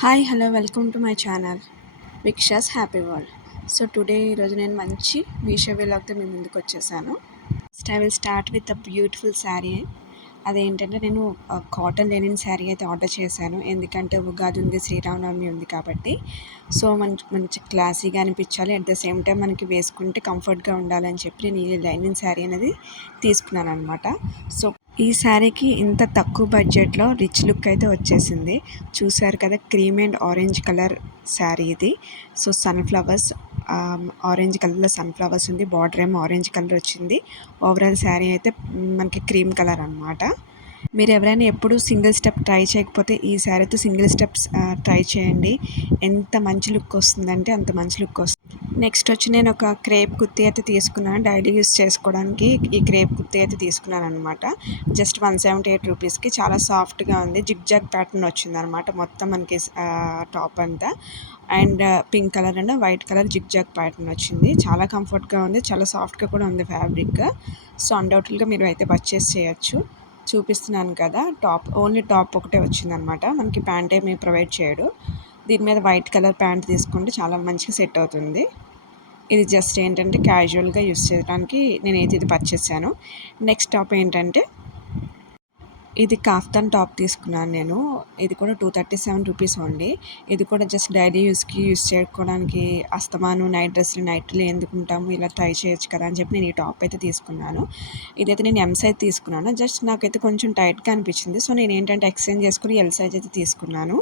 Hi hello welcome to my channel విక్షాస్ happy world. So today ఈరోజు నేను మంచి మీషో వ్లాగ్తో మీ ముందుకు వచ్చేసాను. First I will start with a beautiful sari. అదేంటంటే నేను కాటన్ లెనిన్ శారీ అయితే ఆర్డర్ చేశాను. ఎందుకంటే ఉగాది ఉంది, శ్రీరామనవమి ఉంది కాబట్టి. సో మంచి మంచి క్లాసీగా అనిపించాలి, అట్ ద సేమ్ టైం మనకి వేసుకుంటే కంఫర్ట్గా ఉండాలని చెప్పి నేను ఈ లెనిన్ శారీ అనేది తీసుకున్నాను అనమాట. సో ఈ శారీకి ఇంత తక్కువ బడ్జెట్లో రిచ్ లుక్ అయితే వచ్చేసింది. చూసారు కదా, cream and orange colour sari ఇది. సో సన్ఫ్లవర్స్, ఆరెంజ్ కలర్లో సన్ఫ్లవర్స్ ఉంది, బార్డర్ ఏమో ఆరెంజ్ కలర్ వచ్చింది. ఓవరాల్ శారీ అయితే మనకి క్రీమ్ కలర్ అనమాట. మీరు ఎవరైనా ఎప్పుడు సింగిల్ స్టెప్ ట్రై చేయకపోతే ఈ శారీతో సింగిల్ స్టెప్స్ ట్రై చేయండి. ఎంత మంచి లుక్ వస్తుందంటే అంత మంచి లుక్ వస్తుంది. నెక్స్ట్ వచ్చి నేను ఒక క్రేప్ కుర్తీ అయితే తీసుకున్నాను. డైలీ యూస్ చేసుకోవడానికి ఈ క్రేప్ కుర్తీ అయితే తీసుకున్నాను అనమాట. జస్ట్ 178 రూపీస్కి. చాలా సాఫ్ట్గా ఉంది. జిగ్జాగ్ ప్యాటర్న్ వచ్చింది అనమాట మొత్తం మనకి టాప్ అంతా. And pink colour and white colour zigzag pattern వచ్చింది. చాలా కంఫర్ట్గా ఉంది, చాలా సాఫ్ట్గా కూడా ఉంది ఫ్యాబ్రిక్. సో అన్డౌటెడ్గా మీరు అయితే పర్చేస్ చేయొచ్చు. చూపిస్తున్నాను కదా, ఓన్లీ టాప్ ఒకటే వచ్చిందనమాట. మనకి ప్యాంట్ ఏమి ప్రొవైడ్ చేయడు. దీని మీద వైట్ కలర్ ప్యాంట్ తీసుకుంటే చాలా మంచిగా సెట్ అవుతుంది. ఇది జస్ట్ ఏంటంటే క్యాజువల్గా యూస్ చేయడానికి నేనైతే ఇది పర్చేస్ చేశాను. నెక్స్ట్ టాప్ ఏంటంటే ఇది కాఫ్తాన్ టాప్ తీసుకున్నాను నేను. ఇది కూడా 237 రూపీస్ ఓన్లీ. ఇది కూడా జస్ట్ డైలీ యూస్కి యూస్ చేసుకోవడానికి, అస్తమాను నైట్ డ్రెస్లు నైట్లో ఎందుకుంటాము, ఇలా ట్రై చేయొచ్చు కదా అని చెప్పి నేను ఈ టాప్ అయితే తీసుకున్నాను. ఇదైతే నేను ఎం సైజ్ తీసుకున్నాను. జస్ట్ నాకైతే కొంచెం టైట్గా అనిపించింది. సో నేను ఏంటంటే ఎక్స్చేంజ్ చేసుకుని ఎల్ సైజ్ అయితే తీసుకున్నాను.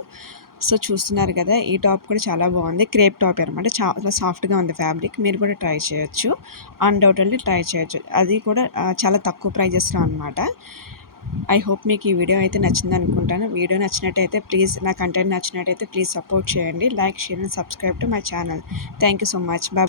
సో చూస్తున్నారు కదా, ఈ టాప్ కూడా చాలా బాగుంది. క్రేప్ టాప్ అనమాట. చాలా సాఫ్ట్గా ఉంది ఫ్యాబ్రిక్. మీరు కూడా ట్రై చేయొచ్చు, అన్డౌటెడ్లీ ట్రై చేయొచ్చు. అది కూడా చాలా తక్కువ ప్రైజెస్లో అనమాట. ఐ హోప్ మీకు ఈ వీడియో అయితే నచ్చింది అనుకుంటాను. వీడియో నచ్చినట్టయితే ప్లీజ్, నా కంటెంట్ నచ్చినట్టయితే ప్లీజ్ సపోర్ట్ చేయండి. Like, share and subscribe to my channel. Thank you so much. Bye.